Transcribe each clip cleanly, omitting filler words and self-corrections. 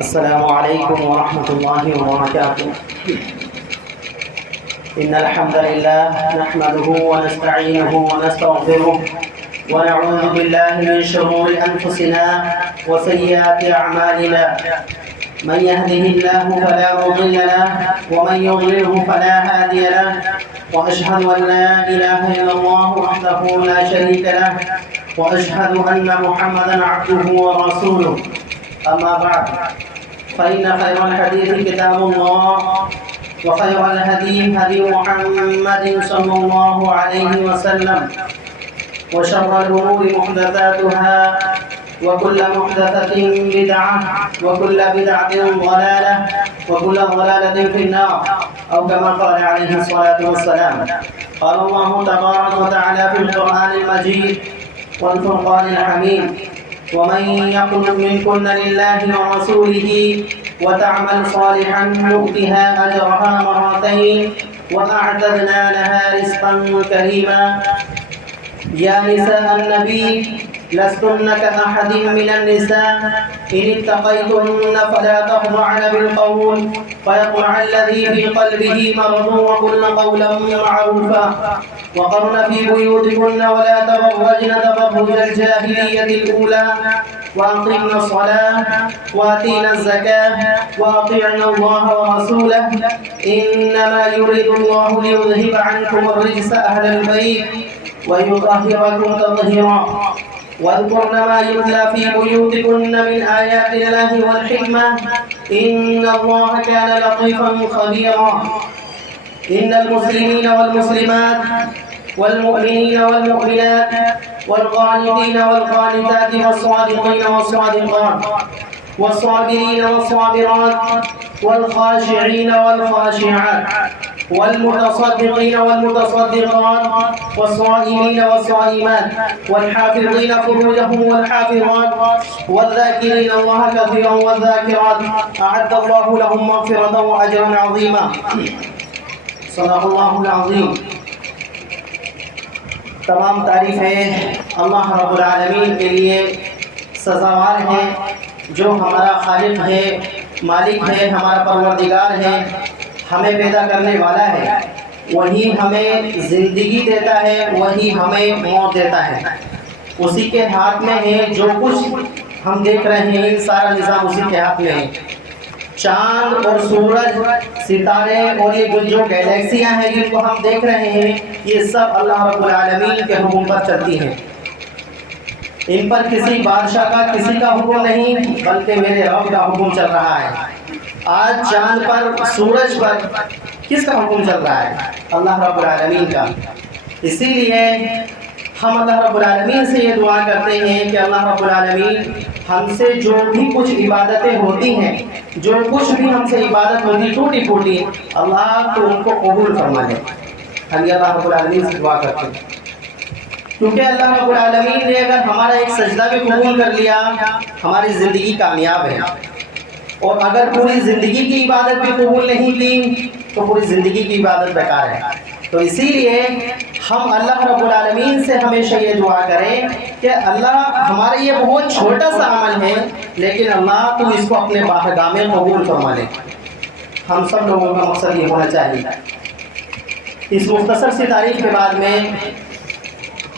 السلام عليكم ورحمة الله وبركاته. إن الحمد لله نحمده ونستعينه ونستغفره ونعوذ بالله من شرور أنفسنا وسيئات أعمالنا. من يهده الله فلا مضل له ومن يضلله فلا هادي له، وأشهد أن لا إله إلا الله وحده لا شريك له، وأشهد أن محمدا عبده ورسوله. أما بعد، فإن خير الحديث كتاب الله، وخير الهدي هدي محمد صلى الله عليه وسلم، وشر الأمور محدثاتها، وكل محدثة بدعة، وكل بدعة ضلالة، وكل ضلالة في النار، أو كما قال عليه الصلاة والسلام. قال الله تبارك وتعالى في القرآن المجيد والفرقان الحميد: ومن يقنت منكن لله ورسوله وتعمل صالحا نؤتها أجرها مرتين وأعتدنا لها رزقا كريما. يا نساء النبي لستن كأحد من النساء إن اتقيتن فلا تخضعن بالقول فيطمع الذي في قلبه مرض، وقلن قولا معروفا، وقرن في بيوتكن ولا تبرجن تبرج الجاهلية الأولى، وأقمنا الصلاة وآتينا الزكاة وأطيعنا الله ورسوله، إنما يريد الله ليذهب عنكم الرجس أهل البيت ويطهركم تطهيرا. واذكرن ما يتلى في بيوتكن من آيات الله والحكمة، إن الله كان لطيفا خبيرا. إن المسلمين والمسلمات والمؤمنين والمؤمنات والقانتين والقانتات والصادقين والصادقات والصابرين والصابرات والخاشعين والخاشعات والمتصدقين والمتصدقات والصائمين والصائمات والحافظين فروجهم والحافظات والذاكرين الله كثيرا والذاكرات أعد الله لهم مغفرة وأجرا عظيما. صدق اللہ العظیم. تمام تعریفیں اللہ رب العالمین کے لیے سزاوار ہیں، جو ہمارا خالق ہے، مالک ہے، ہمارا پروردگار ہے. ہمیں پیدا کرنے والا ہے، وہی ہمیں زندگی دیتا ہے، وہی ہمیں موت دیتا ہے، اسی کے ہاتھ میں ہے۔ جو کچھ ہم دیکھ رہے ہیں سارا نظام اسی کے ہاتھ میں ہے۔ چاند اور سورج، ستارے اور یہ جو گیلیکسیاں ہیں جن کو ہم دیکھ رہے ہیں، یہ سب اللہ رب العالمین کے حکم پر چلتی ہیں۔ ان پر کسی بادشاہ کا، کسی کا حکم نہیں، بلکہ میرے رب کا حکم چل رہا ہے۔ آج چاند پر، سورج پر کس کا حکم چل رہا ہے؟ اللہ رب العالمین کا۔ اسی لیے ہم اللہ رب العالمین سے یہ دعا کرتے ہیں کہ اللہ رب العالمین ہم سے جو بھی کچھ عبادتیں ہوتی ہیں، جو کچھ بھی ہم سے عبادت ہوتی ٹوٹی پھوٹی، اللہ تو ان کو قبول فرما لے۔ ہم یہ اللہ رب العالمین سے دعا کرتے ہیں، کیونکہ اللہ رب العالمین نے اگر ہمارا ایک سجدہ بھی قبول کر لیا، ہماری زندگی کامیاب ہے، اور اگر پوری زندگی کی عبادت بھی قبول نہیں کی تو پوری زندگی کی عبادت بیکار ہے۔ تو اسی لیے ہم اللہ رب العالمین سے ہمیشہ یہ دعا کریں کہ اللہ ہمارا یہ بہت چھوٹا سا عمل ہے، لیکن اللہ تو اس کو اپنے بارگاہ میں قبول فرما لے۔ ہم سب لوگوں کا مقصد یہ ہونا چاہیے۔ اس مختصر سی تعریف کے بعد میں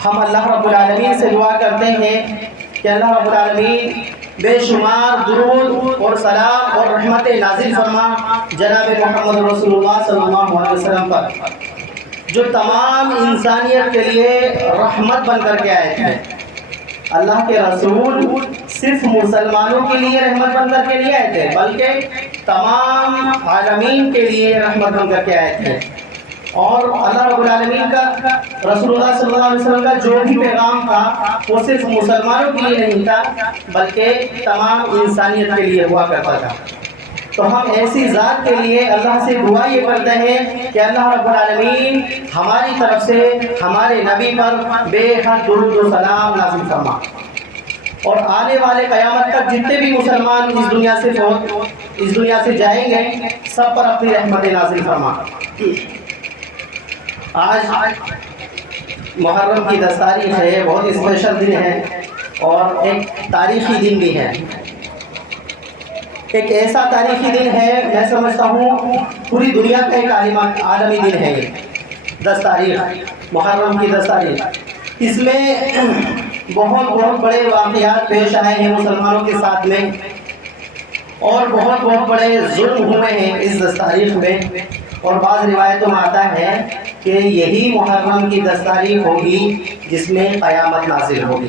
ہم اللہ رب العالمین سے دعا کرتے ہیں کہ اللہ رب العالمین بے شمار درود اور سلام اور رحمت نازل فرما جناب محمد رسول اللہ صلی اللہ علیہ وسلم پر، جو تمام انسانیت کے لیے رحمت بن کر کے آئے تھے۔ اللہ کے رسول صرف مسلمانوں کے لیے رحمت بن کر کے نہیں آئے تھے، بلکہ تمام عالمین کے لیے رحمت بن کر کے آئے تھے۔ اور اللہ رب العالمین کا، رسول اللہ صلی اللہ علیہ وسلم کا جو بھی پیغام تھا وہ صرف مسلمانوں کے لیے نہیں تھا، بلکہ تمام انسانیت کے لیے ہوا کرتا تھا۔ تو ہم ایسی ذات کے لیے اللہ سے دعا یہ کرتے ہیں کہ اللہ رب العالمین ہماری طرف سے ہمارے نبی پر بے حد درود و سلام نازل فرما، اور آنے والے قیامت تک جتنے بھی مسلمان اس دنیا سے جائیں گے، سب پر اپنی رحمت نازل فرما۔ آج محرم کی 10 تاریخ ہے، بہت اسپیشل دن ہے اور ایک تاریخی دن بھی ہے۔ ایک ایسا تاریخی دن ہے، میں سمجھتا ہوں پوری دنیا کا ایک عالمی دن ہے یہ 10 تاریخ، محرم کی 10 تاریخ۔ اس میں بہت بڑے واقعات پیش آئے ہیں مسلمانوں کے ساتھ میں، اور بہت بڑے ظلم ہوئے ہیں اس 10 تاریخ میں، اور بعض روایتوں میں آتا ہے کہ یہی محرم کی 10 تاریخ ہوگی جس میں قیامت نازل ہوگی۔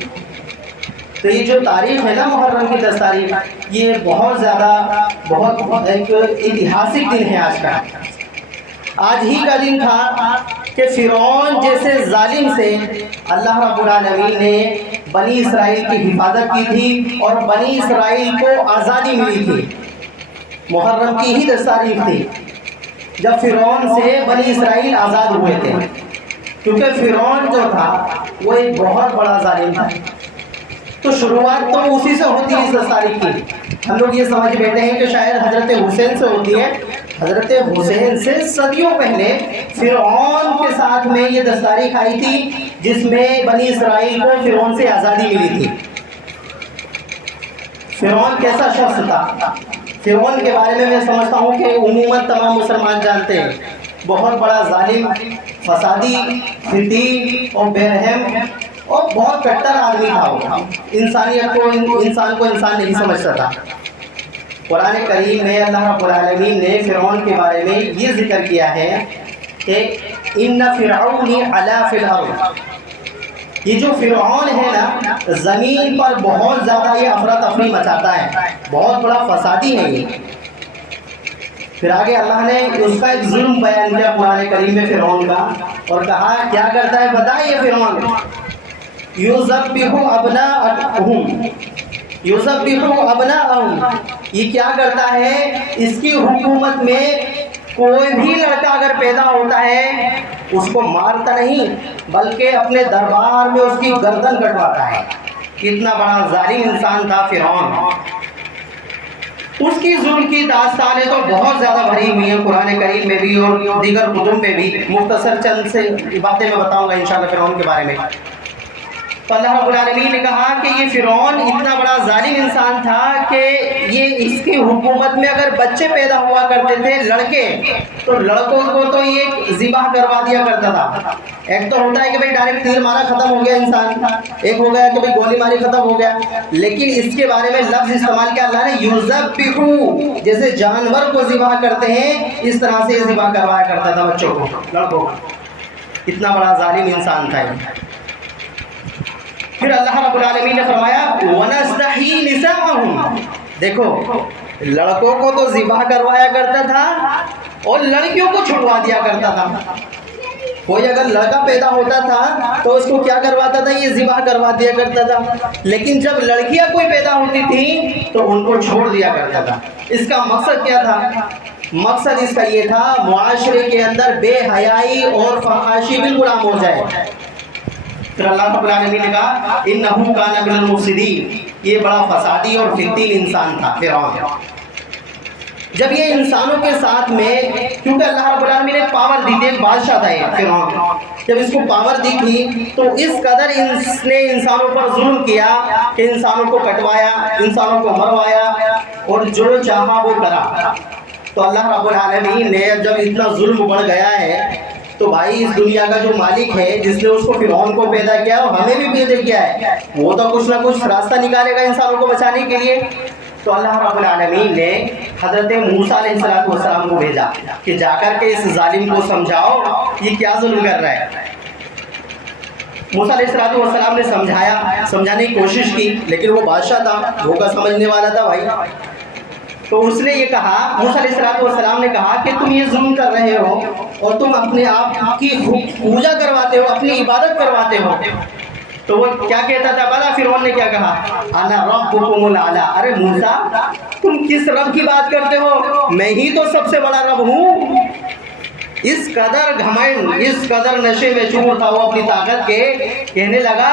تو یہ جو تاریخ ہے نا محرم کی 10 تاریخ، یہ بہت ایک ایتہاسک دن ہے آج کا۔ آج ہی کا دن تھا کہ فرعون جیسے ظالم سے اللہ رب العالمین نے بنی اسرائیل کی حفاظت کی تھی، اور بنی اسرائیل کو آزادی ملی تھی۔ محرم کی ہی 10 تاریخ تھی جب فرعون سے بنی اسرائیل آزاد ہوئے تھے، کیونکہ فرعون جو تھا وہ ایک بہت بڑا ظالم تھا۔ تو شروعات تو اسی سے ہوتی ہے اس 10 تاریخ کی۔ ہم لوگ یہ سمجھ بیٹھے ہیں کہ شاید حضرت حسین سے ہوتی ہے۔ حضرت حسین سے صدیوں پہلے فرعون کے ساتھ میں یہ 10 تاریخ آئی تھی، جس میں بنی اسرائیل کو فرعون سے آزادی ملی تھی۔ فرعون کیسا شخص تھا؟ فرعون کے بارے میں سمجھتا ہوں کہ عموماً تمام مسلمان جانتے ہیں۔ بہت بڑا ظالم، فسادی، فتیل اور بے رحم اور بہت کٹر آدمی تھا وہ۔ انسانیت کو، انسان کو انسان نہیں سمجھتا تھا۔ قرآن کریم میں اللہ رب العالمین نے فرعون کے بارے میں یہ ذکر کیا ہے کہ ان فرعون علا فی الارض، یہ جو فرعون ہے نا زمین پر بہت زیادہ یہ افراتفری مچاتا ہے، بہت بڑا فسادی ہے یہ۔ پھر آگے اللہ نے اس کا ایک ظلم بیان کیا قرآن کریم میں فرعون کا، اور کہا کیا کرتا ہے بتائیے فرعون، یذبح ابناءہم، یذبح ابناءہم، یہ کیا کرتا ہے؟ اس کی حکومت میں کوئی بھی لڑکا اگر پیدا ہوتا ہے اس کو مارتا نہیں، بلکہ اپنے دربار میں اس کی گردن کٹواتا ہے۔ کتنا بڑا ظالم انسان تھا فرعون۔ اس کی ظلم کی داستانیں تو بہت زیادہ بھری ہوئی ہیں قرآن کریم میں بھی اور دیگر کتب میں بھی۔ مختصر چند سے باتیں میں بتاؤں گا انشاءاللہ فرعون کے بارے میں۔ تو اللہ رب العالمین نے کہا کہ یہ فرعون اتنا بڑا ظالم انسان تھا کہ یہ اس کی حکومت میں اگر بچے پیدا ہوا کرتے تھے لڑکے، تو لڑکوں کو تو یہ ذبح کروا دیا کرتا تھا۔ ایک تو ہوتا ہے کہ بھائی ڈائریکٹ تیر مارا ختم ہو گیا انسان، ایک ہو گیا کہ بھائی گولی ماری ختم ہو گیا، لیکن اس کے بارے میں لفظ استعمال کیا اللہ نے، یذبحو، جیسے جانور کو ذبح کرتے ہیں اس طرح سے ذبح کروایا کرتا تھا بچوں کو، لڑکوں کو۔ اتنا بڑا ظالم انسان تھا یہ۔ پھر اللہ رب العالمین نے فرمایا وَنَسْتَحْيِي نِسَاءَهُمْ، دیکھو لڑکوں کو تو ذبح کروایا کرتا تھا اور لڑکیوں کو چھڑوا دیا کرتا تھا۔ کوئی اگر لڑکا پیدا ہوتا تھا تو اس کو کیا کرواتا تھا، یہ ذبح کروا دیا کرتا تھا، لیکن جب لڑکیاں کوئی پیدا ہوتی تھی تو ان کو چھوڑ دیا کرتا تھا۔ اس کا مقصد کیا تھا؟ مقصد اس کا یہ تھا معاشرے کے اندر بے حیائی اور فحاشی بالکل عام ہو جائے۔ پھر اللہ رب العالمین نے کہا انہو کان من المفسدین، یہ بڑا فسادی اور فتین انسان تھا فرعون۔ جب یہ انسانوں کے ساتھ میں، کیونکہ اللہ رب العالمین نے پاور دی تھی، ایک بادشاہ تھا یہ فرعون، جب اس کو پاور دی تھی تو اس قدر اس نے انسانوں پر ظلم کیا کہ انسانوں کو کٹوایا، انسانوں کو مروایا اور جو چاہا وہ کرا۔ تو اللہ رب العالمین نے جب اتنا ظلم بڑھ گیا ہے تو بھائی اس دنیا کا جو مالک ہے، جس نے اس کو فرعون کو پیدا کیا اور ہمیں بھی پیدا کیا ہے، وہ تو کچھ نہ کچھ راستہ نکالے گا انسانوں کو بچانے کے لیے۔ تو اللہ رب العالمین نے حضرت موسیٰ علیہ السلام کو بھیجا کہ جا کر کے اس ظالم کو سمجھاؤ یہ کیا ظلم کر رہا ہے۔ موسیٰ علیہ السلام نے سمجھانے کی کوشش کی، لیکن وہ بادشاہ تھا، دھوکہ سمجھنے والا تھا بھائی۔ تو اس نے یہ کہا، موسیٰ علیہ السلام نے کہا کہ تم یہ ظلم کر رہے ہو اور تم اپنے آپ کی پوجا کرواتے ہو، اپنی عبادت کرواتے ہو۔ تو وہ کیا کہتا تھا بلا، فرعون نے کیا کہا، انا ربکم الاعلی، ارے موسیٰ تم کس رب کی بات کرتے ہو، میں ہی تو سب سے بڑا رب ہوں۔ اس قدر گھمنڈ، اس قدر نشے میں چور تھا وہ اپنی طاقت کے، کہنے لگا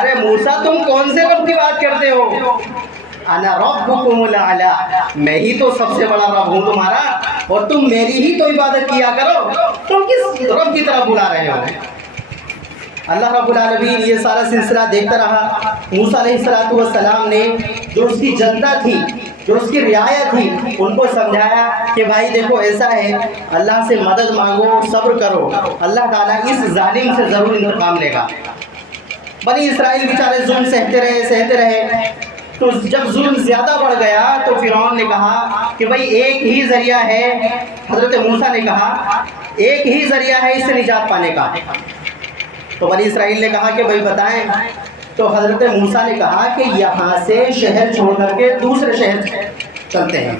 ارے موسیٰ تم کون سے رب کی بات کرتے ہو، انا ربکم الاعلی، میں ہی تو سب سے بڑا رب ہوں تمہارا، اور تم میری ہی تو عبادت کیا کرو، تم کس رب کی طرف بلا رہے ہو۔ اللہ رب العالمین یہ سارا سلسلہ دیکھتا رہا۔ موسیٰ علیہ السلام نے جو اس کی جنتا تھی، جو اس کی رعایا تھی، ان کو سمجھایا کہ بھائی دیکھو ایسا ہے، اللہ سے مدد مانگو، صبر کرو، اللہ تعالیٰ اس ظالم سے ضرور انتقام لے گا۔ بنی اسرائیل بیچارے ظلم سہتے رہے، تو جب ظلم زیادہ بڑھ گیا تو فرعون نے کہا کہ بھائی ایک ہی ذریعہ ہے، حضرت موسیٰ نے کہا ایک ہی ذریعہ ہے اس سے نجات پانے کا۔ تو بنی اسرائیل نے کہا کہ بھائی بتائیں، تو حضرت موسیٰ نے کہا کہ یہاں سے شہر چھوڑ کر کے دوسرے شہر چلتے ہیں۔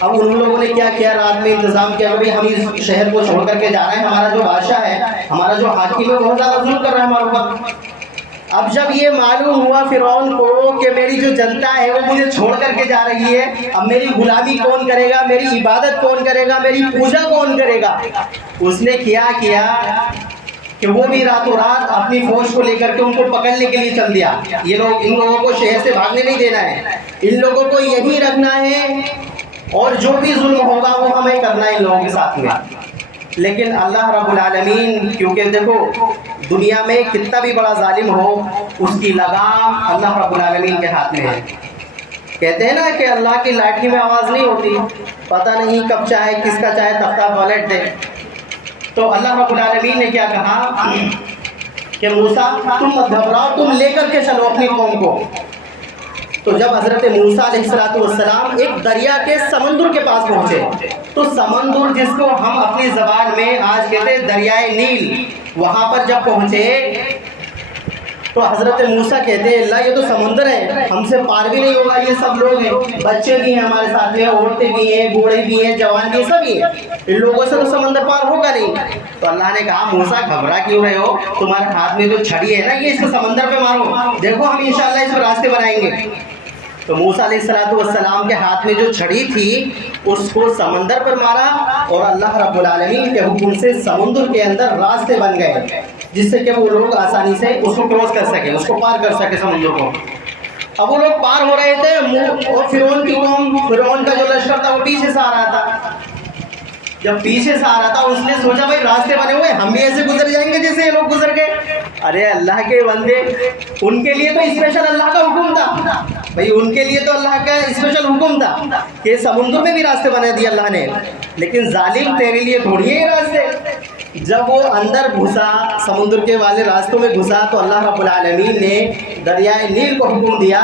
اب ان لوگوں نے کیا کیا، رات میں انتظام کیا کہ ہم اس شہر کو چھوڑ کر کے جا رہے ہیں، ہمارا جو بادشاہ ہے، ہمارا جو حاکم ہے بہت زیادہ ظلم کر رہا ہے ہمارے اوپر۔ اب جب یہ معلوم ہوا فرعون کو کہ میری جو جنتا ہے وہ مجھے چھوڑ کر کے جا رہی ہے، اب میری غلامی کون کرے گا، میری عبادت کون کرے گا، میری پوجا کون کرے گا، اس نے کیا کہ وہ بھی راتوں رات اپنی فوج کو لے کر کے ان کو پکڑنے کے لیے چل دیا۔ یہ لوگ، ان لوگوں کو شہر سے بھاگنے نہیں دینا ہے، ان لوگوں کو یہی رکھنا ہے اور جو بھی ظلم ہوگا وہ ہمیں کرنا ہے ان لوگوں کے ساتھ میں۔ لیکن اللہ رب العالمین، کیونکہ دیکھو دنیا میں کتنا بھی بڑا ظالم ہو، اس کی لگام اللہ رب العالمین کے ہاتھ میں ہے۔ کہتے ہیں نا کہ اللہ کی لاٹھی میں آواز نہیں ہوتی، پتہ نہیں کب چاہے کس کا چاہے تختہ پلٹ دے۔ تو اللہ رب العالمین نے کیا کہا کہ موسیٰ تم مت گھبراؤ، تم لے کر کے چلو اپنی قوم کو۔ تو جب حضرت موسیٰ علیہ السلام ایک دریا کے سمندر کے پاس پہنچے، تو سمندر جس کو ہم اپنی زبان میں آج کہتے ہیں دریائے نیل، وہاں پر جب پہنچے تو حضرت موسیٰ کہتے ہیں اللہ یہ تو سمندر ہے، ہم سے پار بھی نہیں ہوگا، یہ سب لوگ ہیں، بچے بھی ہیں ہمارے ساتھ میں، عورتیں بھی ہیں، بوڑھے بھی ہیں، جوان بھی ہیں، سبھی ہیں، ان لوگوں سے تو سمندر پار ہوگا نہیں۔ تو اللہ نے کہا موسیٰ گھبرا کیوں رہے ہو، تمہارے ہاتھ میں جو چھڑی ہے نا، یہ اس کو سمندر پہ مارو، دیکھو ہم انشاءاللہ اس پہ راستے بنائیں گے۔ تو موسیٰ علیہ السلام کے ہاتھ میں جو چھڑی تھی اس کو سمندر پر مارا، اور اللہ رب العالمین کے حکم سے سمندر کے اندر راستے بن گئے، جس سے کہ وہ لوگ آسانی سے اس کو کراس کر سکے، اس کو پار کر سکے سمندر کو۔ اب وہ لوگ پار ہو رہے تھے اور فرعون کی قوم، فرعون کا جو لشکر تھا وہ پیچھے سے آ رہا تھا۔ جب پیچھے سے آ رہا تھا اس نے سوچا بھائی راستے بنے ہوئے، ہم بھی ایسے گزر جائیں گے جیسے یہ لوگ گزر گئے، ارے اللہ کے بندے، ان کے لیے تو اسپیشل اللہ کا حکم تھا بھائی، ان کے لیے تو اللہ کا اسپیشل حکم تھا کہ سمندر میں بھی راستے بنا دیے اللہ نے، لیکن ظالم تیرے لیے تھوڑی ہے راستے۔ جب وہ اندر گھسا، سمندر کے والے راستوں میں گھسا، تو اللہ رب العالمین نے دریائے نیل کو حکم دیا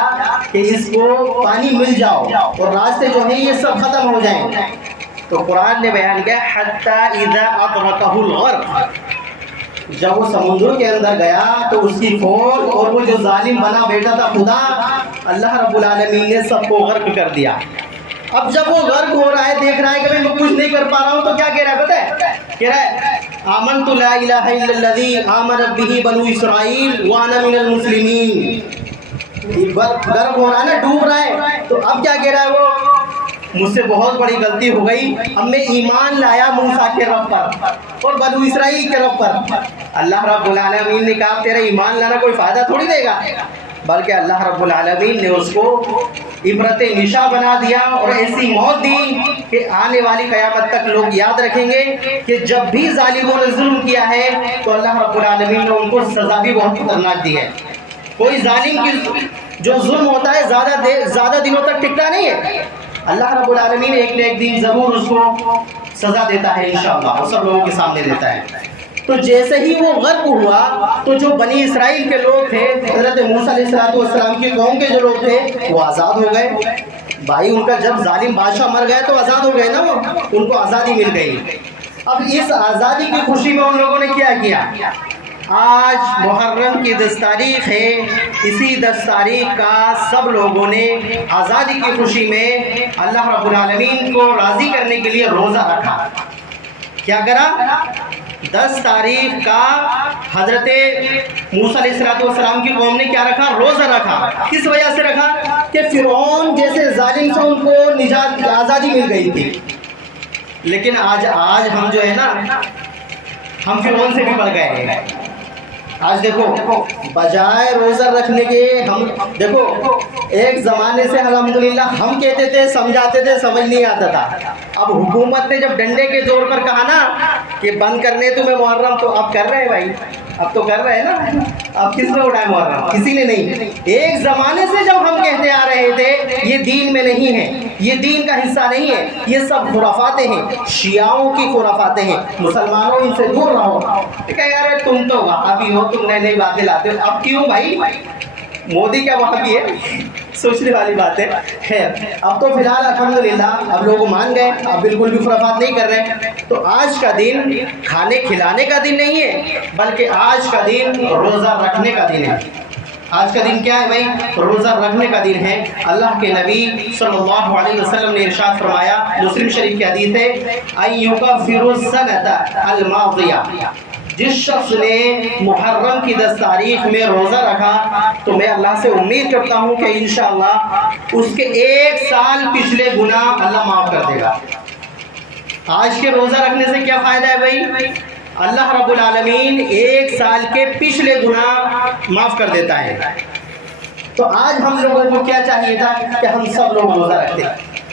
کہ اس کو پانی مل جاؤ اور راستے جو ہیں یہ سب ختم ہو جائیں۔ تو قرآن نے بیان کیا حتی اذا ادرکہ الغرق، جب وہ سمندر کے اندر گیا تو اس کی فوج اور وہ جو ظالم بنا بیٹھا تھا خدا، اللہ رب العالمین نے سب کو غرق کر دیا۔ اب جب وہ غرق ہو رہا ہے، دیکھ رہا ہے کہ میں کچھ نہیں کر پا رہا ہوں، تو کیا کہہ رہا ہے پتہ ہے؟ کہہ رہا ہے آمنت لا الہ الا الذی آمنت بہ بنو اسرائیل وانا من المسلمین۔ غرق ہو رہا ہے نا، ڈوب رہا ہے، تو اب کیا کہہ رہا ہے وہ؟ مجھ سے بہت بڑی غلطی ہو گئی، اب میں ایمان لایا موسیٰ کے رب پر اور بنو اسرائیل کے رب پر۔ اللہ رب العالمین نے کہا تیرا ایمان لانا کوئی فائدہ تھوڑی دے گا، بلکہ اللہ رب العالمین نے اس کو عبرت نشاں بنا دیا اور ایسی موت دی کہ آنے والی قیامت تک لوگ یاد رکھیں گے کہ جب بھی ظالموں نے ظلم کیا ہے تو اللہ رب العالمین نے ان کو سزا بھی بہت خطرناک دی ہے۔ کوئی ظالم کی جو ظلم ہوتا ہے زیادہ دنوں تک ٹکتا نہیں ہے، اللہ رب العالمین ایک نہ ایک دن ضرور اس کو سزا دیتا ہے انشاءاللہ، وہ سب لوگوں کے سامنے دیتا ہے۔ تو جیسے ہی وہ غرق ہوا تو جو بنی اسرائیل کے لوگ تھے، حضرت موسیٰ علیہ السلام کی قوم کے جو لوگ تھے، وہ آزاد ہو گئے۔ بھائی ان کا جب ظالم بادشاہ مر گیا تو آزاد ہو گئے نا، وہ ان کو آزادی مل گئی۔ اب اس آزادی کی خوشی میں ان لوگوں نے کیا کیا؟ آج محرم کی 10 تاریخ ہے، اسی 10 تاریخ کا سب لوگوں نے آزادی کی خوشی میں اللہ رب العالمین کو راضی کرنے کے لیے روزہ رکھا۔ کیا کرا؟ 10 تاریخ کا حضرت موسیٰ علیہ السلام کی قوم نے کیا رکھا؟ روزہ رکھا۔ کس وجہ سے رکھا؟ کہ فرعون جیسے ظالم سے ان کو نجات آزادی مل گئی تھی، لیکن آج ہم جو ہے نا، ہم فرعون سے بھی بڑھ گئے ہیں۔ آج دیکھو بجائے روزہ رکھنے کے ہم دیکھو، ایک زمانے سے الحمدللہ ہم کہتے تھے، سمجھاتے تھے، سمجھ نہیں آتا تھا۔ اب حکومت نے جب ڈنڈے کے زور پر کہا نا کہ بند کرنے تمہیں محرم، تو اب کر رہے ہیں بھائی، اب تو کر رہے ہیں نا۔ اب کس نے اڑایا محرم؟ کسی نے نہیں۔ ایک زمانے سے جب ہم کہتے آ رہے تھے یہ دین میں نہیں ہے، یہ دین کا حصہ نہیں ہے، یہ سب خرافاتیں ہیں، شیعوں کی خرافاتیں ہیں، مسلمانوں ان سے دور رہو۔ کہ یار تم تو وہابی ہو، تم نئی نئی باتیں لاتے ہو۔ اب کیوں بھائی؟ مودی کیا وہابی ہے؟ سوچنے والی بات ہے۔ خیر، اب تو فی الحال الحمدللہ اب لوگ مان گئے، اب بالکل بھی خرافات نہیں کر رہے۔ تو آج کا دن کھانے کھلانے کا دن نہیں ہے، بلکہ آج کا دن روزہ رکھنے کا دن ہے۔ آج کا دن کیا ہے بھائی؟ روزہ رکھنے کا دن ہے۔ اللہ کے نبی صلی اللہ علیہ وسلم نے ارشاد فرمایا، مسلم شریف کی حدیث ہے، اَيُّكَفِّرُ السَّنَةَ الْمَاضِيَةَ، جس شخص نے محرم کی 10 تاریخ میں روزہ رکھا تو میں اللہ سے امید کرتا ہوں کہ انشاءاللہ اس کے 1 سال پچھلے گناہ اللہ معاف کر دے گا۔ آج کے روزہ رکھنے سے کیا فائدہ ہے بھائی؟ اللہ رب العالمین 1 سال کے پچھلے گناہ معاف کر دیتا ہے۔ تو آج ہم لوگوں کو کیا چاہیے تھا کہ ہم سب لوگ روزہ رکھتے۔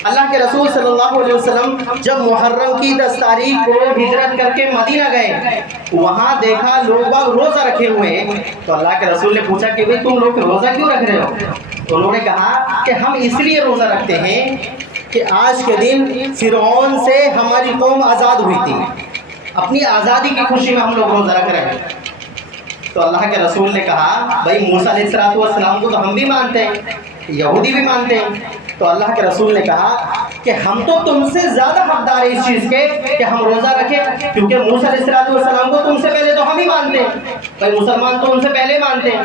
اللہ کے رسول صلی اللہ علیہ وسلم جب محرم کی 10 تاریخ کو ہجرت کر کے مدینہ گئے، وہاں دیکھا لوگ روزہ رکھے ہوئے ہیں، تو اللہ کے رسول نے پوچھا کہ بھئی تم لوگ روزہ کیوں رکھ رہے ہو؟ تو انہوں نے کہا کہ ہم اس لیے روزہ رکھتے ہیں کہ آج کے دن فرعون سے ہماری قوم آزاد ہوئی تھی، اپنی آزادی کی خوشی میں ہم لوگ روزہ رکھ رہے ہیں۔ تو اللہ کے رسول نے کہا بھائی موسیٰ علیہ السلام کو تو ہم بھی مانتے ہیں، یہودی بھی مانتے ہیں۔ تو اللہ کے رسول نے کہا کہ ہم تو تم سے زیادہ حقدار ہیں اس چیز کے کہ ہم روزہ رکھیں، کیونکہ موسیٰ علیہ السلام کو تم سے پہلے تو ہم ہی مانتے ہیں، بھائی مسلمان تو ان سے پہلے مانتے ہیں۔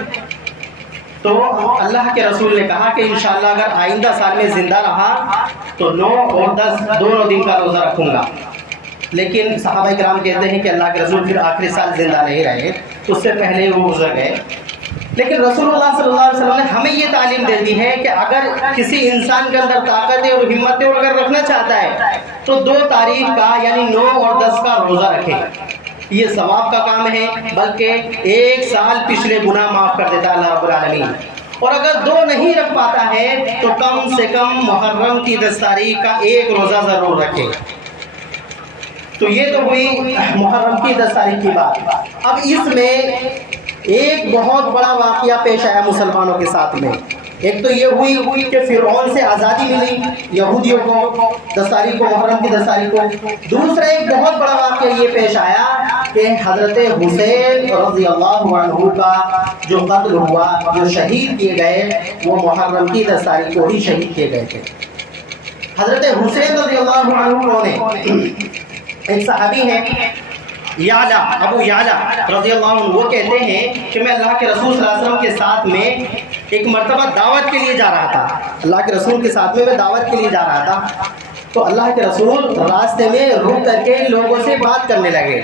تو اللہ کے رسول نے کہا کہ انشاءاللہ اگر آئندہ سال میں زندہ رہا تو 9 اور 10 دونوں دن کا روزہ رکھوں گا۔ لیکن صحابہ کرام کہتے ہیں کہ اللہ کے رسول پھر آخری سال زندہ نہیں رہے، اس سے پہلے وہ گزر گئے۔ لیکن رسول اللہ صلی اللہ علیہ وسلم نے ہمیں یہ تعلیم دے دی ہے کہ اگر کسی انسان کے اندر طاقت ہے اور ہمت ہے اور اگر رکھنا چاہتا ہے تو 2 تاریخ کا یعنی 9 اور 10 کا روزہ رکھے۔ یہ ثواب کا کام ہے، بلکہ 1 سال پچھلے گناہ معاف کر دیتا ہے اللہ رب العالمین۔ اور اگر 2 نہیں رکھ پاتا ہے تو کم سے کم محرم کی 10 تاریخ کا 1 روزہ ضرور رکھے۔ تو یہ تو ہوئی محرم کی 10 تاریخ کی بات۔ اب اس میں ایک بہت بڑا واقعہ پیش آیا مسلمانوں کے ساتھ میں. ایک تو یہ ہوئی کہ فرعون سے آزادی ملی یہودیوں کو 10 تاریخ کو، محرم کی 10 تاریخ کو. دوسرا ایک بہت بڑا واقعہ یہ پیش آیا کہ حضرت حسین رضی اللہ عنہ کا جو قتل ہوا، جو شہید کیے گئے، وہ محرم کی 10 تاریخ کو ہی شہید کیے گئے تھے. حضرت حسین رضی اللہ عنہ نے، ایک صحابی ہیں یعلا، ابو یعلا رضی اللہ عنہ، وہ کہتے ہیں کہ میں اللہ کے رسول صلی اللہ علیہ وسلم کے ساتھ میں ایک مرتبہ دعوت کے لیے جا رہا تھا. اللہ کے رسول کے ساتھ میں دعوت کے لیے جا رہا تھا، تو اللہ کے رسول راستے میں رک کر کے لوگوں سے بات کرنے لگے.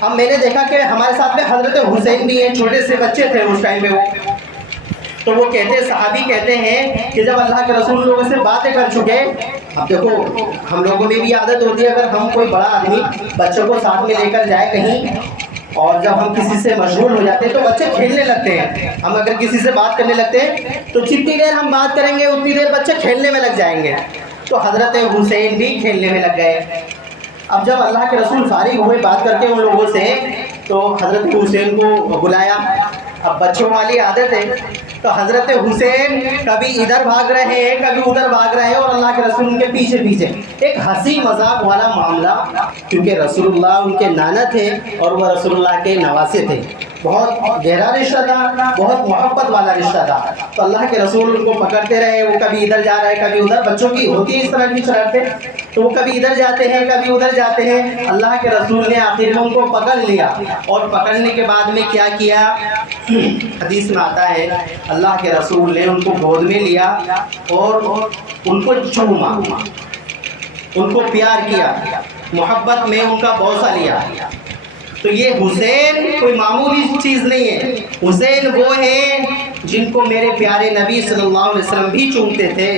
اب میں نے دیکھا کہ ہمارے ساتھ میں حضرت حسین بھی ہیں، چھوٹے سے بچے تھے اس ٹائم پہ وہ. تو وہ کہتے، صحابی کہتے ہیں کہ جب اللہ کے رسول لوگوں سے باتیں کر چکے، اب دیکھو ہم لوگوں میں بھی عادت ہوتی ہے، اگر ہم کوئی بڑا آدمی بچوں کو ساتھ میں لے کر جائے کہیں، اور جب ہم کسی سے مشغول ہو جاتے ہیں تو بچے کھیلنے لگتے ہیں. ہم اگر کسی سے بات کرنے لگتے ہیں تو جتنی دیر ہم بات کریں گے اتنی دیر بچے کھیلنے میں لگ جائیں گے. تو حضرت حسین بھی کھیلنے میں لگ گئے. اب جب اللہ کے رسول فارغ ہوئے بات کر کے ان لوگوں سے، تو حضرت حسین کو بلایا. اب بچوں والی عادت ہے، تو حضرت حسین کبھی ادھر بھاگ رہے ہیں، کبھی ادھر بھاگ رہے ہیں، اور اللہ کے رسول ان کے پیچھے پیچھے. ایک ہنسی مذاق والا معاملہ، کیونکہ رسول اللہ ان کے نانا تھے اور وہ رسول اللہ کے نواسے تھے. بہت گہرا رشتہ تھا، بہت محبت والا رشتہ تھا. تو اللہ کے رسول ان کو پکڑتے رہے، وہ کبھی ادھر جا رہے کبھی ادھر. بچوں کی ہوتی ہے اس طرح کی شرارتیں، تو وہ کبھی ادھر جاتے ہیں کبھی ادھر جاتے ہیں. اللہ کے رسول نے آخر میں ان کو پکڑ لیا، اور پکڑنے کے بعد میں کیا کیا، حدیث میں آتا ہے اللہ کے رسول نے ان کو گود میں لیا اور ان کو چوما، ان کو پیار کیا، محبت میں ان کا بوسہ لیا. تو یہ حسین کوئی معمولی چیز نہیں ہے. حسین وہ ہیں جن کو میرے پیارے نبی صلی اللہ علیہ وسلم بھی چومتے تھے.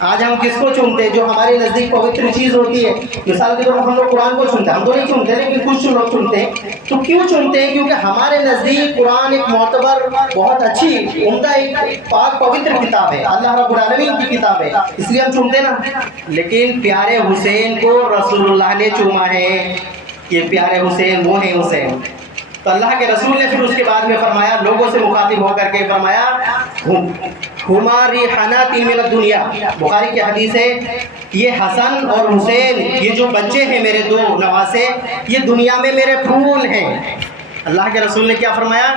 آج ہم کس کو چومتے ہیں؟ جو ہمارے نزدیک پوتر چیز ہوتی ہے. مثال کے طور پر ہم لوگ قرآن کو چنتے ہیں، ہم تو نہیں چنتے لیکن کچھ لوگ چنتے ہیں. تو کیوں چنتے ہیں؟ کیونکہ ہمارے نزدیک قرآن ایک معتبر، بہت اچھی، عمدہ، ایک پاک پوتر کتاب ہے، اللہ رب العالمین کی کتاب ہے، اس لیے ہم چنتے نا. لیکن پیارے حسین کو رسول اللہ نے چوما ہے. یہ پیارے حسین وہ ہیں حسین. تو اللہ کے رسول نے پھر اس کے بعد میں فرمایا، لوگوں سے مخاطب ہو کر کے فرمایا، ہماری حنات من الدنیا، بخاری کی حدیث ہے، یہ حسن اور حسین، یہ جو بچے ہیں میرے دو نواسے، یہ دنیا میں میرے پھول ہیں. اللہ کے رسول نے کیا فرمایا؟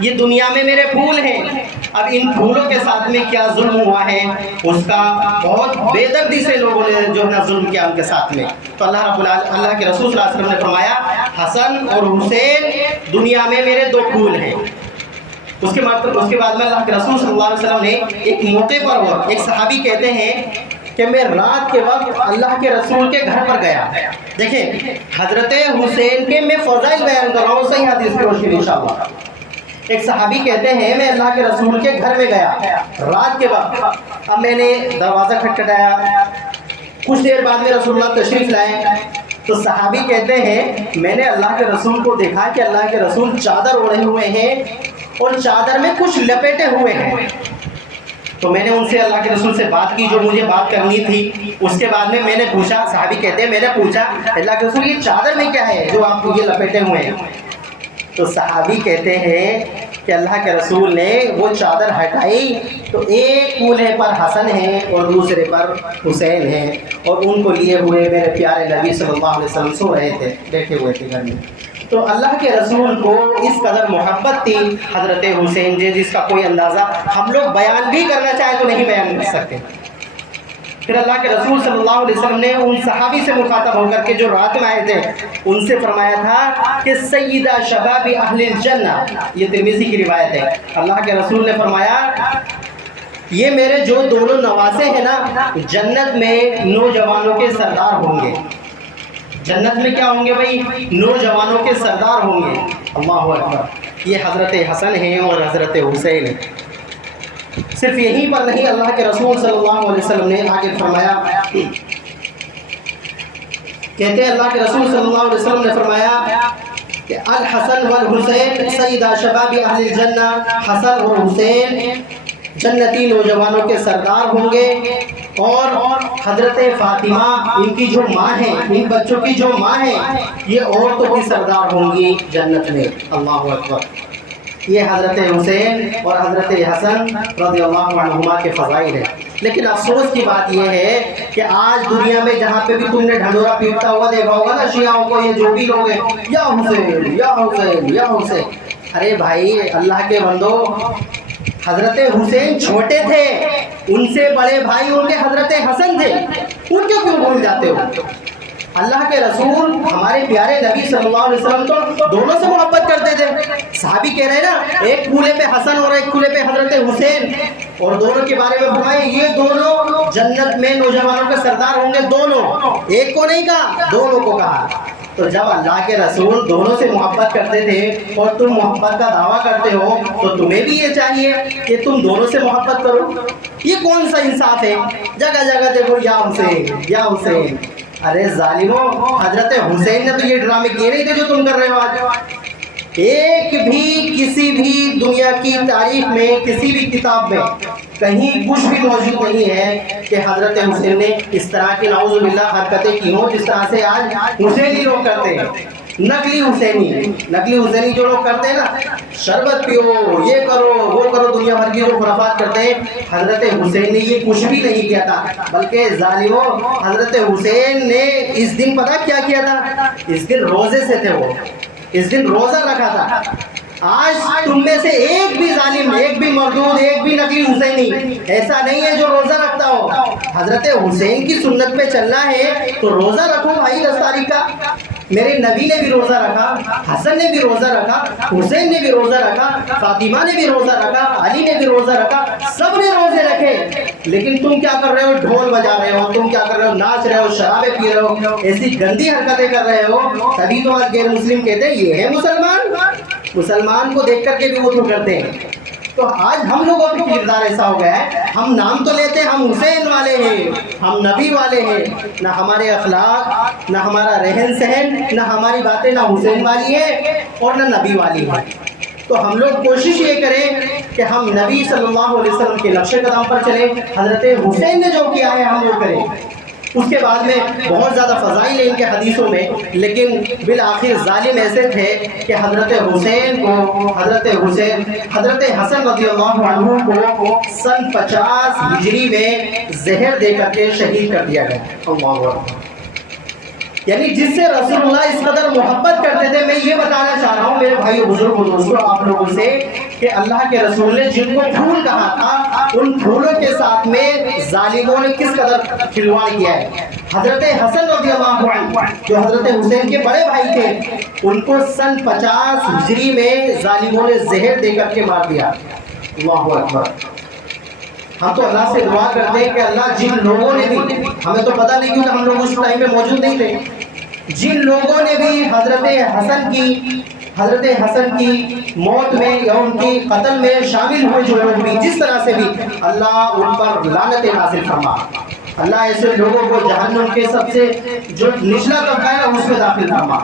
یہ دنیا میں میرے پھول ہیں. اب ان پھولوں کے ساتھ میں کیا ظلم ہوا ہے، اس کا بہت بے دردی سے لوگوں نے جو ہے نا ظلم کیا ان کے ساتھ میں. تو اللہ کے رسول صلی اللہ علیہ وسلم نے فرمایا، حسن اور حسین دنیا میں میرے دو پھول ہیں. اس کے بعد میں اللہ کے رسول صلی اللہ علیہ وسلم نے ایک موقع پر، اور ایک صحابی کہتے ہیں کہ میں رات کے وقت اللہ کے رسول کے گھر پر گیا. دیکھیں حضرت حسین کے میں فضائل بیان کر رہا ہوں، صحیح حدیث کی روشنی میں انشاءاللہ. ایک صحابی کہتے ہیں میں اللہ کے رسول کے گھر میں گیا رات کے وقت. اب میں نے دروازہ کھٹکھٹایا، کچھ دیر بعد میں رسول اللہ تشریف لائے. تو صحابی کہتے ہیں میں نے اللہ کے رسول کو دیکھا کہ اللہ کے رسول چادر اوڑھے ہوئے ہیں اور چادر میں کچھ لپیٹے ہوئے ہیں. تو میں نے ان سے اللہ کے رسول سے بات کی، جو مجھے بات کرنی تھی. اس کے بعد میں نے پوچھا، صحابی کہتے ہیں میں نے پوچھا اللہ کے رسول یہ چادر میں کیا ہے جو آپ یہ لپیٹے ہوئے ہیں؟ تو صحابی کہتے ہیں کہ اللہ کے رسول نے وہ چادر ہٹائی تو ایک کولہے پر حسن ہے اور دوسرے پر حسین ہے، اور ان کو لیے ہوئے میرے پیارے نبی صلی اللہ علیہ وسلم سو رہے تھے، بیٹھے ہوئے تھے گھر میں. تو اللہ کے رسول کو اس قدر محبت تھی حضرت حسین جس کا کوئی اندازہ ہم لوگ بیان بھی کرنا چاہیں تو نہیں بیان کر سکتے. پھر اللہ کے رسول صلی اللہ علیہ وسلم نے ان صحابی سے مخاطب ہو کر کے جو رات میں آئے تھے ان سے فرمایا تھا کہ سیدہ شباب اہل الجنہ، یہ ترمذی کی روایت ہے. اللہ کے رسول نے فرمایا یہ میرے جو دونوں نواسے ہیں نا، جنت میں نوجوانوں کے سردار ہوں گے. جنت میں کیا ہوں گے بھائی؟ نوجوانوں کے سردار ہوں گے. اللہ اکبر. یہ حضرت حسن ہیں اور حضرت حسین ہیں. صرف یہیں پر نہیں، اللہ کے رسول صلی اللہ علیہ وسلم نے آگے فرمایا، کہتے ہیں اللہ کے رسول صلی اللہ علیہ وسلم نے فرمایا کہ الحسن والحسین سیدہ شباب اہل الجنہ، حسن اور حسین جنتی نوجوانوں کے سردار ہوں گے. اور حضرت فاطمہ ان کی جو ماں ہیں، ان بچوں کی جو ماں ہیں، یہ عورتوں کی سردار ہوں گی جنت میں۔ اللہ اکبر۔ یہ حضرت حسین اور حضرت حسن رضی اللہ عنہما کے فضائل ہیں۔ لیکن افسوس کی بات یہ ہے کہ آج دنیا میں جہاں پہ بھی تم نے ڈھنڈورا پیٹتا ہوا دیکھا ہوگا نا شیعوں کو، یہ جو بھی لوگ ہیں، یا حسین یا حسین یا حسین۔ ارے بھائی اللہ کے بندو، حضرت حسین چھوٹے تھے، ان سے بڑے بھائی ان کے حضرت حسن تھے، ان کو کیوں بھول جاتے ہو؟ اللہ کے رسول ہمارے پیارے نبی صلی اللہ علیہ وسلم تو دونوں سے محبت کرتے تھے۔ صحابی کہہ رہے ہیں نا، ایک کولے پہ حسن اور ایک کولے پہ حضرت حسین، اور دونوں کے بارے میں فرمائے یہ دونوں جنت میں نوجوانوں کے سردار ہوں گے، دونوں، ایک کو نہیں کہا، دونوں کو کہا۔ تو جب اللہ کے رسول دونوں سے محبت کرتے تھے اور تم محبت کا دعویٰ کرتے ہو تو تمہیں بھی یہ چاہیے کہ تم دونوں سے محبت کرو۔ یہ کون سا انصاف ہے؟ جگہ جگہ دیکھو یا حسین یا حسین۔ ارے ظالموں، حضرت حسین نے تو یہ ڈرامے کیے نہیں تھے جو تم کر رہے ہو آج۔ ایک بھی کسی بھی دنیا کی تاریخ میں کسی بھی کتاب میں کہیں کچھ بھی موجود نہیں ہے کہ حضرت حسین نے اس طرح کی نعوذ باللہ حرکتیں کی ہوں جس طرح سے آج حسینی لوگ کرتے ہیں۔ نقلی حسینی جو لوگ کرتے ہیں نا، شربت پیو، یہ کرو وہ کرو، دنیا بھر کی جو خرافات کرتے ہیں، حضرت حسین نے یہ کچھ بھی نہیں کیا تھا۔ بلکہ ظالموں، حضرت حسین نے اس دن پتہ کیا کیا تھا؟ اس دن روزے سے تھے، وہ اس دن روزہ رکھا تھا۔ آج تم میں سے ایک بھی ظالم، ایک بھی مردود، ایک بھی نقلی حسینی ایسا نہیں ہے جو روزہ رکھتا ہو۔ حضرت حسین کی سنت پہ چلنا ہے تو روزہ رکھو بھائی 10 تاریخ کا۔ میرے نبی نے بھی روزہ رکھا، حسن نے بھی روزہ رکھا، حسین نے بھی روزہ رکھا، فاطمہ نے بھی روزہ رکھا، علی نے بھی روزہ رکھا، سب نے روزے رکھے۔ لیکن تم کیا کر رہے ہو؟ ڈھول بجا رہے ہو، تم کیا کر رہے ہو؟ ناچ رہے ہو، شرابیں پی رہے ہو، ایسی گندی حرکتیں کر رہے ہو۔ تبھی تو آج غیر مسلم کہتے ہیں یہ ہے مسلمان۔ مسلمان کو دیکھ کر کے بھی وہ تو کرتے ہیں۔ تو آج ہم لوگوں کا کردار ایسا ہو گیا ہے، ہم نام تو لیتے ہیں ہم حسین والے ہیں، ہم نبی والے ہیں، نہ ہمارے اخلاق، نہ ہمارا رہن سہن، نہ ہماری باتیں نہ حسین والی ہے اور نہ نبی والی ہے۔ تو ہم لوگ کوشش یہ کریں کہ ہم نبی صلی اللہ علیہ وسلم کے نقش قدم پر چلیں، حضرت حسین نے جو کیا ہے ہم وہ کریں۔ اس کے بعد میں بہت زیادہ فضائل ہیں ان کے حدیثوں میں، لیکن بالآخر ظالم ایسے تھے کہ حضرت حسین کو، حضرت حسن رضی اللہ عنہ کو سن 50 ہجری میں زہر دے کر کے شہید کر دیا گیا۔ اللہ اکبر۔ یعنی جس سے رسول اللہ اس قدر محبت کرتے تھے۔ میں یہ بتانا چاہ رہا ہوں میرے بھائیو بزرگوں دوستوں آپ لوگوں سے کہ اللہ کے رسول نے جن کو پھول کہا تھا، ان پھولوں کے ساتھ میں ظالموں نے کس قدر کھلواڑ کیا ہے۔ حضرت حسن رضی اللہ عنہ جو حضرت حسین کے بڑے بھائی تھے، ان کو سن 50 ہجری میں ظالموں نے زہر دے کر کے مار دیا۔ اللہ اکبر۔ ہم تو اللہ سے دعا کرتے ہیں کہ اللہ جن لوگوں نے بھی، ہمیں تو پتہ نہیں کیونکہ ہم لوگ اس ٹائم میں موجود نہیں تھے، جن لوگوں نے بھی حضرت حسن کی موت میں یا ان کی قتل میں شامل ہوئے، جو لوگ بھی جس طرح سے بھی، اللہ ان پر لعنت نازل فرما۔ اللہ ایسے لوگوں کو جہنم کے سب سے جو نچلا طبقہ ہے اس میں داخل فرما۔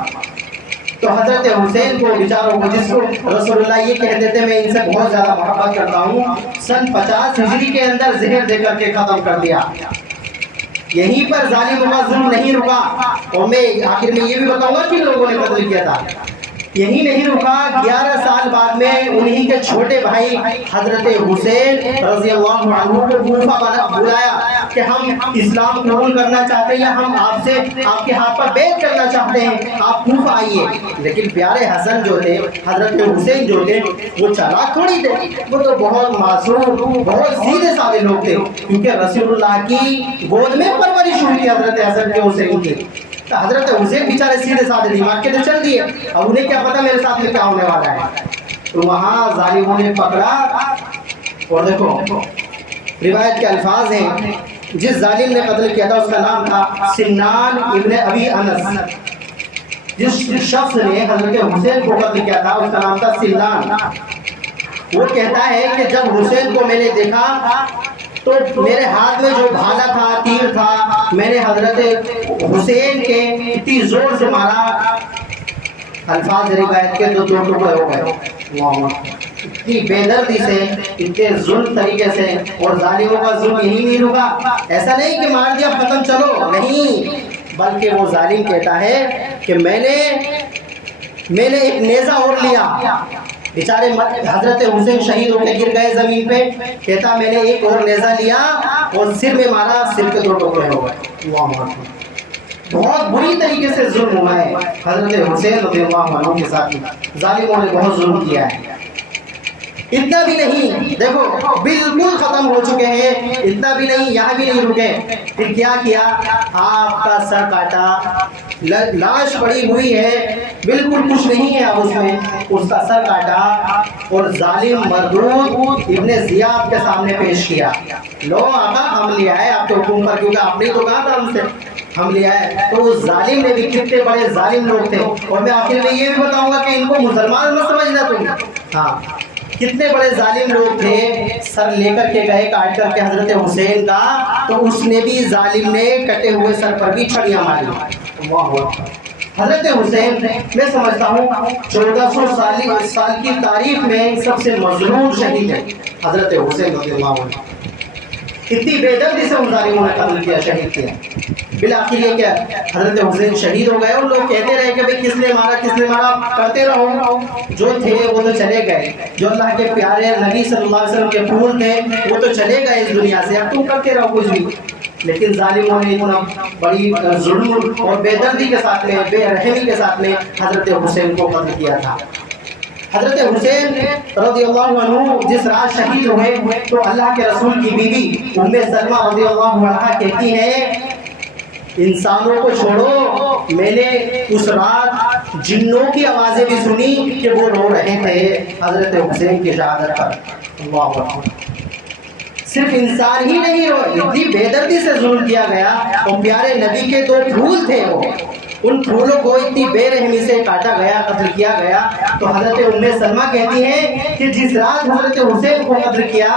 تو حضرت حسین کو بیچاروں کو، جس کو رسول اللہ یہ کہتے تھے میں ان سے بہت زیادہ محبت کرتا ہوں، سن 50 ہجری کے اندر زہر دے کر کے ختم کر دیا۔ یہیں پر ظالموں کا ظلم نہیں رکا، اور میں آخر میں یہ بھی بتاؤں گا کہ لوگوں نے قتل کیا تھا۔ یہی نہیں رکا، 11 سال بعد میں انہی کے چھوٹے بھائی حضرت حسین رضی اللہ عنہ کو کوفہ بلایا کہ ہم اسلام قبول کرنا چاہتے ہیں یا ہم آپ سے آپ کے ہاتھ پر بیعت کرنا چاہتے ہیں، آپ کوفہ آئیے۔ لیکن پیارے حسن جو تھے، حضرت حسین جو تھے، وہ چالاک تھوڑی تھے، وہ تو بہت معصوم، بہت سیدھے سادے لوگ تھے، کیونکہ رسول اللہ کی گود میں پرورش ہوئی تھی حضرت حسن کے حسین کی۔ تو حضرت حسین بیچارے سیدھے سادے دماغ کے تو چل دیے، اب انہیں کیا پتا میرے ساتھ میں کیا ہونے والا ہے۔ تو وہاں ظالموں نے پکڑا، اور دیکھو روایت کے الفاظ ہیں، جس ظالم نے قتل کیا تھا اس کا نام تھا سنان ابن ابی انس۔ جس شخص نے حضرت حسین کو قتل کیا تھا اس کا نام تھا سنان۔ وہ کہتا ہے کہ جب حسین کو میں نے دیکھا تو میرے ہاتھ میں جو بھالا تھا، تیر تھا، میں نے حضرت حسین کے اتنی زور سے مارا، الفاظ روایت کے دو ٹکڑے ہو گئے۔ اتنی بے دردی سے، اتنے ظلم طریقے سے، اور ظالموں کا ظلم یہی نہیں رکا، ایسا نہیں کہ مار دیا ختم چلو، نہیں، بلکہ وہ ظالم کہتا ہے کہ میں نے ایک نیزہ اور لیا، بیچارے حضرت حسین شہید ہو کے گر گئے زمین پہ، کہتا میں نے ایک اور نیزہ لیا اور سر میں مارا، سر کے 2 ٹکڑے ہو گئے۔ اللہ اکبر، بہت بری طریقے سے ظلم ہوا ہے حضرت حسین رضی اللہ عنہ کے ساتھ، ظالموں نے بہت ظلم کیا ہے۔ اتنا بھی نہیں، دیکھو بالکل ختم ہو چکے ہیں، اتنا بھی نہیں، یہاں بھی نہیں رکے، پھر کیا کیا، آپ کا سر کاٹا، لاش پڑی ہوئی ہے، بالکل کچھ نہیں ہے اب اس میں، اس کا سر کاٹا اور ظالم مردود ابن زیاد کے سامنے پیش کیا، لو آقا ہم لے آئے آپ کے حکم پر، کیونکہ آپ نے تو کہا تھا ہم سے ہم لے آئے۔ تو اس ظالم نے بھی، کتنے بڑے ظالم لوگ تھے، اور میں آخر میں یہ بھی بتاؤں گا کہ ان کو مسلمان نہ سمجھنا تم، ہاں کتنے بڑے ظالم لوگ تھے، سر لے کر کے گئے کاٹ کر کے حضرت حسین کا، تو اس نے بھی، ظالم نے کٹے ہوئے سر پر بھی چھڑیاں ماری۔ حضرت حسین میں سمجھتا ہوں 1400 سال کی تاریخ میں سب سے مظلوم شہید ہے حضرت حسین رضی اللہ عنہ، اتنی بے دردی سے ان ظالموں نے قتل کیا، شہید کیا۔ بالآخر یہ کیا، حضرت حسین شہید ہو گئے، اور لوگ کہتے رہے کہ بھئی کس نے مارا کس نے مارا، کرتے رہو، جو تھے وہ تو چلے گئے، جو اللہ کے پیارے نبی صلی اللہ علیہ وسلم کے پھول تھے وہ تو چلے گئے اس دنیا سے، اب تم کرتے رہو کچھ بھی۔ لیکن ظالموں نے اتنا بڑی ظلم اور بے دردی کے ساتھ میں، بے رحمی کے ساتھ میں حضرت حسین کو قتل کیا تھا۔ حضرت حسین رضی اللہ عنہ جس رات شہید ہوئے، تو اللہ کے رسول کی بیوی ام سلمہ رضی اللہ عنہا کہتی ہیں انسانوں کو چھوڑو، میں نے اس رات جنوں کی آوازیں بھی سنی کہ وہ رو رہے تھے حضرت حسین کی شہادت پر۔ اللہ اکبر، صرف انسان ہی نہیں رو، اتنی بے دردی سے ظلم کیا گیا، اور پیارے نبی کے 2 پھول تھے، وہ ان پھولوں کو اتنی بے رحمی سے کاٹا گیا، قتل کیا گیا۔ تو حضرت ام سلمہ کہتی ہیں کہ جس رات حضرت حسین کو قتل کیا،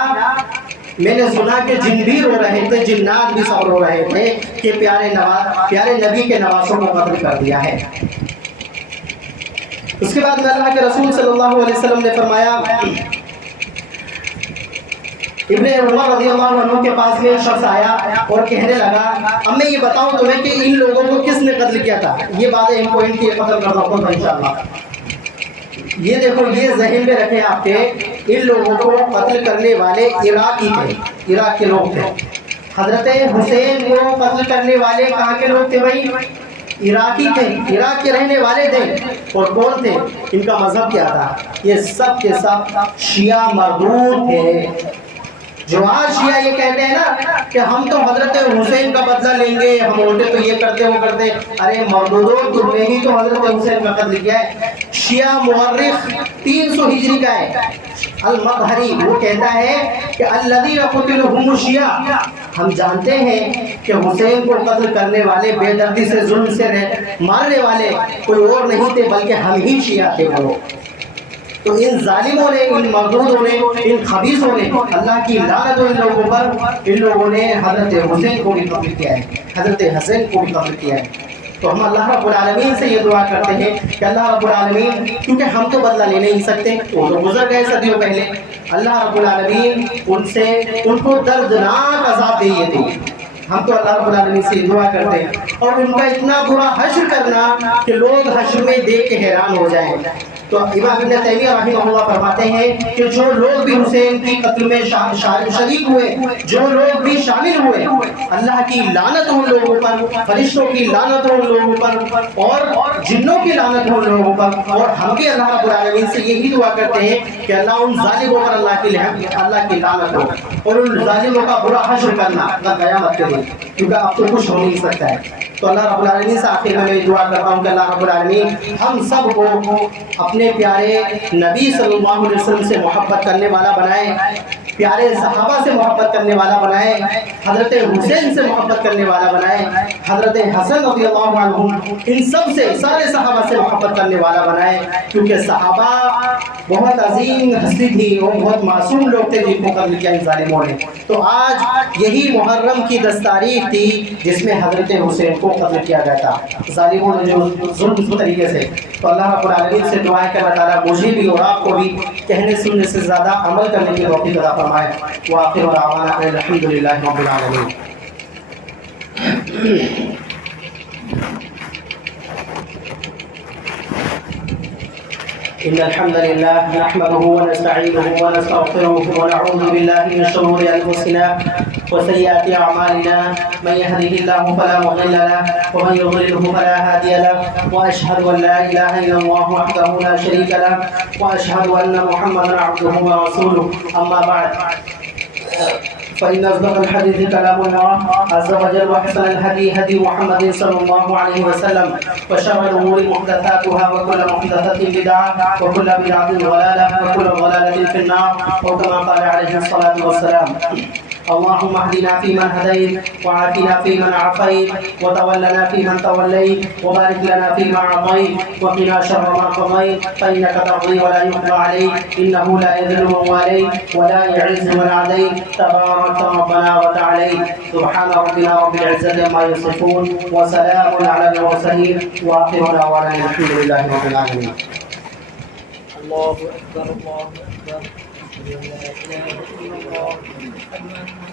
میں نے سنا کہ جن بھی رو رہے تھے، جنات بھی سب رو رہے تھے کہ پیارے نبی کے نواسوں کو قتل کر دیا ہے۔ اس کے بعد میں اللہ کے رسول صلی اللہ علیہ وسلم نے فرمایا، ابن عمر رضی اللہ عنہ کے پاس میں شخص آیا اور کہنے لگا اب میں یہ بتاؤں تمہیں کہ ان لوگوں کو کس نے قتل کیا تھا، یہ باتیں ان کو ان کی ختم کرتا ہوں انشاءاللہ۔ یہ دیکھو، یہ ذہن میں رکھیں آپ کے، ان لوگوں کو قتل کرنے والے عراقی تھے، عراق کے لوگ تھے۔ حضرت حسین کو قتل کرنے والے کہاں کے لوگ تھے بھائی؟ عراقی تھے، عراق کے رہنے والے تھے۔ اور کون تھے؟ ان کا مذہب کیا تھا؟ یہ سب کے سب شیعہ مردود تھے۔ جو آج شیعہ یہ کہتے ہیں نا کہ ہم تو حضرت حسین کا بدلہ لیں گے، ہم ہوتے تو یہ کرتے وہ کرتے، ارے مردودو تم نے ہی تو حضرت حسین کا قتل کیا ہے۔ شیعہ مورخ 300 ہجری کا ہے المظہری، وہ کہتا ہے کہ الذی یقتلهم الشیعہ، ہم جانتے ہیں کہ حسین کو قتل کرنے والے، بے دردی سے ظلم سے مارنے والے کوئی اور نہیں تھے بلکہ ہم ہی شیعہ تھے وہ۔ تو ان ظالموں نے، ان مردودوں نے، ان خبیثوں نے، اللہ کی لعنت ہو ان لوگوں پر، ان لوگوں نے حضرت حسین کو بھی قتل کیا ہے، حضرت حسین کو بھی قتل کیا ہے۔ تو ہم اللہ رب العالمین سے یہ دعا کرتے ہیں کہ اللہ رب العالمین، کیونکہ ہم تو بدلہ لے نہیں سکتے، وہ تو گزر گئے صدیوں پہلے، اللہ رب العالمین ان کو دردناک عذاب دیے تھے۔ ہم تو اللہ رب العالمین سے دعا کرتے ہیں، اور ان کا اتنا برا حشر کرنا کہ لوگ حشر میں دیکھ کے حیران ہو جائیں۔ تو امام ابن تیمیہ رحمہ اللہ فرماتے ہیں کہ جو لوگ بھی حسین کی قتل میں شریک ہوئے، جو لوگ بھی شامل ہوئے، اللہ کی لعنت ہو ان لوگوں پر، فرشتوں کی لعنت ہو ان لوگوں پر، اور جنوں کی لعنت ہو ان لوگوں پر۔ اور ہم بھی اللہ رب العالمین سے یہی دعا کرتے ہیں کہ اللہ ان ظالموں پر اللہ کی لعنت ہو، اور ان ظالموں کا برا حشر کرنا قیامت کے دن، کیونکہ اب تو کچھ ہو نہیں سکتا ہے۔ تو اللہ رب العالمین سے آخر میں میں دعا کرتا ہوں کہ اللہ رب العالمین ہم سب کو اپنے پیارے نبی صلی اللہ علیہ وسلم سے محبت کرنے والا بنائے، پیارے صحابہ سے محبت کرنے والا بنائے، حضرت حسین سے محبت کرنے والا بنائے، حضرت حسن رضی اللہ عنہ ان سب سے، سارے صحابہ سے محبت کرنے والا بنائے، کیونکہ صحابہ بہت عظیم ہستی تھی اور بہت معصوم لوگ تھے جن کو قتل کیا ان ظالموں نے. تو آج یہی محرم کی 10 تاریخ تھی جس میں حضرت حسین کو قتل کیا گیا تھا ظالموں نے جو ظلم طریقے سے. تو اللہ رب العالمین سے دعا ہے کہ اللہ تعالیٰ مجھے بھی اور آپ کو بھی کہنے سننے سے زیادہ عمل کرنے کی توفیق عطا فرمائے. وآخر دعوانا ان الحمد للہ رب العالمین. إن الحمد لله نحمده ونستعينه ونستغفره ونعوذ بالله من شرور أنفسنا وسيئات أعمالنا. من يهده الله فلا مضل له ومن يضلله فلا هادي له. وأشهد أن لا إله إلا الله وحده لا شريك له وأشهد أن محمدا عبده ورسوله. أما بعد فإن أصدق الحديث كلام الله عز وجل وأحسن الهدي هدي محمد صلى الله عليه وسلم وشر الأمور محدثاتها وكل محدثة بدعة وكل بدعة ضلالة وكل ضلالة في النار. وكما قال عليه الصلاة والسلام اللهم اهدنا فيمن هديت وعافنا فيمن عافيت وتولنا فيمن توليت وبارك لنا فيما أعطيت وقنا شر ما قضيت فإنك تقضي ولا يقضى عليك إنه لا يذل من واليت ولا يعز من عاديت تبارك ربنا وتعاليت. سبحان ربنا رب العزة عما يصفون وسلام على المرسلين وآخر دعوانا الحمد لله رب العالمين. الله أكبر الله أكبر. لا إله إلا الله محمد